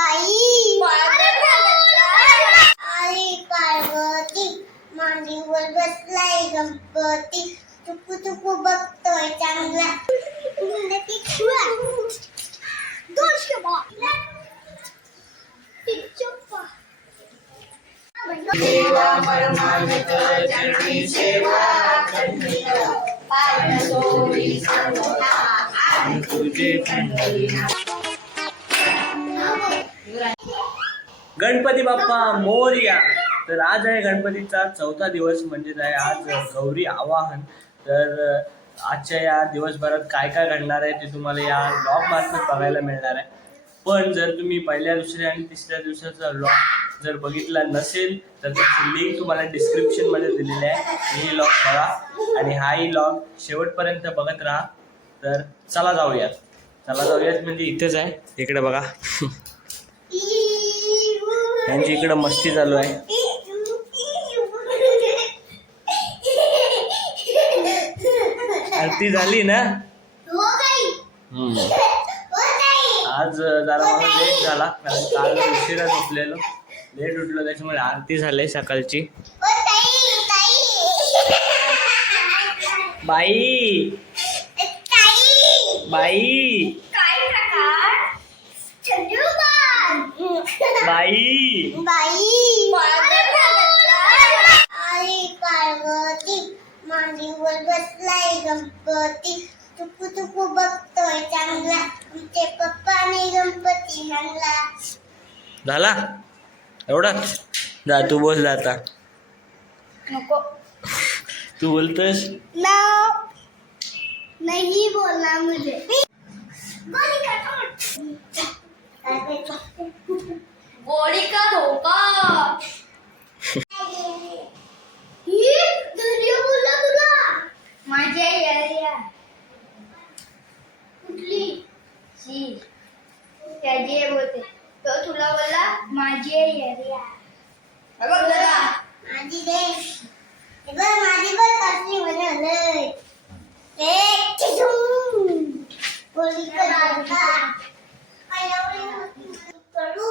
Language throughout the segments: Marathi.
बाई आई पार्वती मांडीवर बसलाय गणपती चुकू चुकू बघतोय चांगला उन्नती खुळा. दोनशे बा. चुप्पा. गणपती बाप्पा मोरया. तर आज आहे गणपतीचा चौथा दिवस म्हणजेच आहे आज गौरी आवाहन. तर आजच्या या दिवसभरात काय काय घडणार आहे ते तुम्हाला या ब्लॉग मार्फत बघायला मिळणार आहे. पण जर तुम्ही पहिल्या दुसऱ्या आणि तिसऱ्या दिवसाचा लॉक जर बघितला नसेल तर त्याची लिंक तुम्हाला डिस्क्रिप्शनमध्ये दिलेली आहे. हे लॉग बघा. आणि हाही लॉग शेवटपर्यंत बघत राहा. तर चला जाऊयात. चला जाऊयात म्हणजे इथेच आहे. इकडे बघा. यांची इकडं मस्ती चालू आहे. आरती झाली ना? आज जरा मला लेट झाला कारण काल उशिरा उठलेलो लेट उठलो त्याच्यामुळे आरती झाली सकाळची. बाई! बाई! बाई. बाई. आई पार्वती मांडीवर बसलाय गणपती. चुकू चुकू बघतोय चांगला. आमचे पप्पाने गणपती आणला झाला? एवढाच जा तू बोल जा आता. नको. तू बोलतोस ना. नहीं बोलना मुझे. गोली का गोली का धोका ही दुनिया बोलला तुला माझ्या एरिया कुठली शी त्याची बोलते तो तुला बोलला माझी एरिया माझी दे हे माझी कसली का धोका करू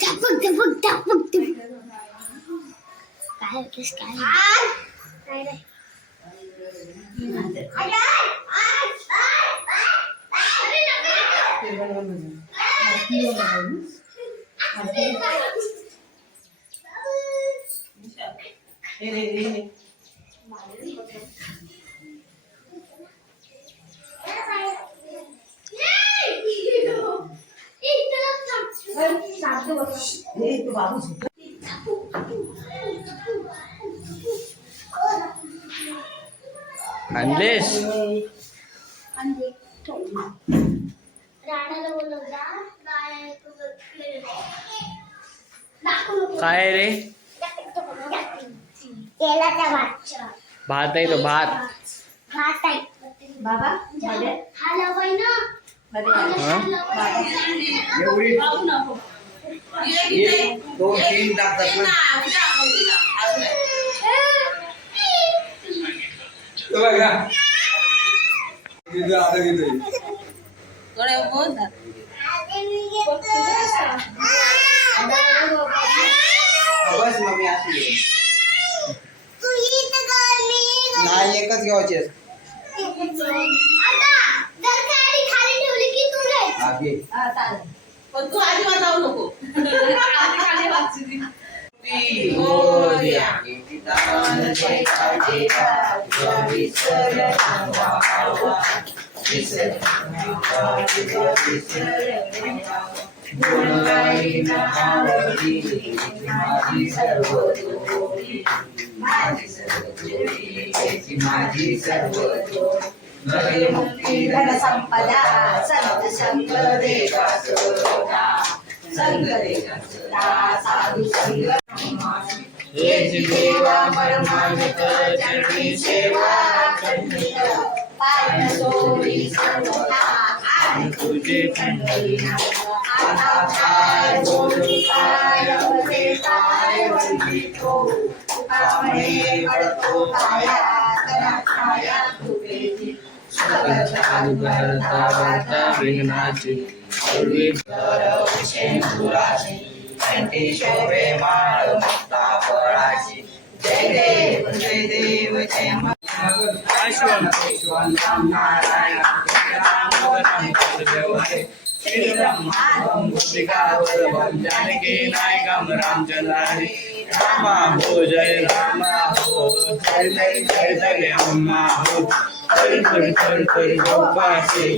धपक धपक धपक काय होतेस काय काय रे आणलेस राणाला बोलवला नको काय रे? भात. आहे तो भात. भात आहे. बाबा हा लवय ना? एवढी एक दोन तीन टाकतात. बस मग मी असू दे. तू इथं कर, मी इथं कर. नाही एकच घ्यायची. आता जर गाडी खाली ठेवली की तू घे. हा, घे. पण तू आधी वाजावू नको आधी खाली वाजची मोरया. संपदा संत संग देवा सोना संग देवा साधू संग देवा परमानंद चरणी सेवा खंडित पाय सोडी संगता आणि तुझे आता काय बोलू काय अवघे काय वंदितो तुकामणे पडतो पाया तया छाया तुपेची विघ्नाची शोभे माळ मुक्ता फळाची जय देव जय देव जय नारायण नायकम रामचंद्र रामा हो जय रामा हो जय जय जय जय अम्मा हो कर कर गोपासे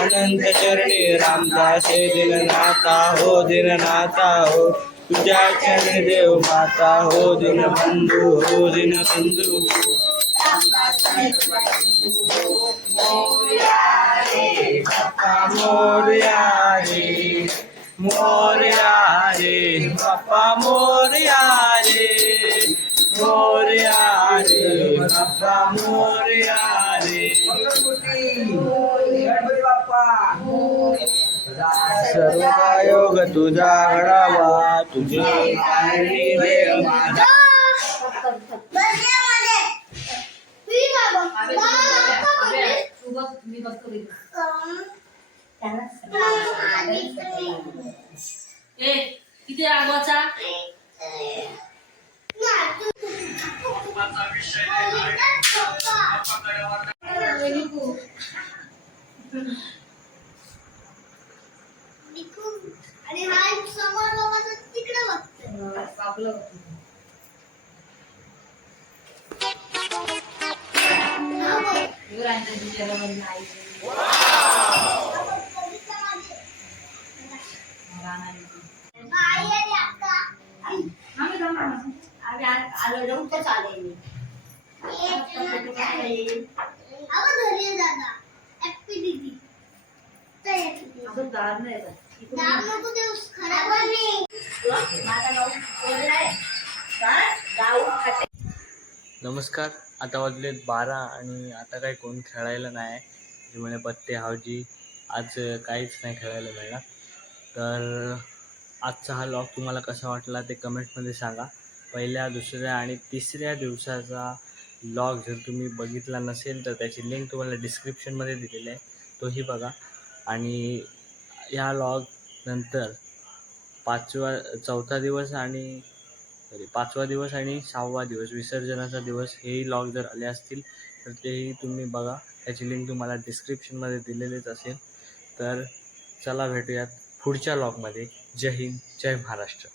अनंत चरणे रामदासे दिननाथा हो दिननाथा हो तुझ्या चरणी देव माता हो दिनबंधू हो दिनबंधू मोरया रे मोरया रे बाप्पा मोरया रे मोरया रे बाप्पा मोरया सर्व योग तुझा घडावा तुझे कारणी देव माझा रागवाचा आणि हा समोर बाबाचा तिकडे बघतोय हा बघ. बाई आली नमस्कार आता वाजलेत बारा आणि आता काही कोण खेळायला नाही. आहे त्यामुळे पत्ते हावजी. आज काहीच नाही खेळायला मिळणार. तर आजचा हा लॉग तुम्हाला कसा वाटला ते कमेंटमध्ये सांगा. पहिल्या दुसऱ्या आणि तिसऱ्या दिवसाचा लॉग जर तुम्ही बघितला नसेल तर त्याची लिंक तुम्हाला डिस्क्रिप्शनमध्ये दिलेली आहे. तोही बघा. आणि ह्या लॉग नंतर पाचवा चौथा दिवस आणि सॉरी पाचवा दिवस आणि सहावा दिवस विसर्जनाचा दिवस हेही लॉग जर आले असतील तर तेही तुम्ही बघा. त्याची लिंक तुम्हाला डिस्क्रिप्शनमध्ये दिलेलीच असेल. तर चला भेटूयात पुढच्या लॉगमध्ये जय हिंद जय महाराष्ट्र.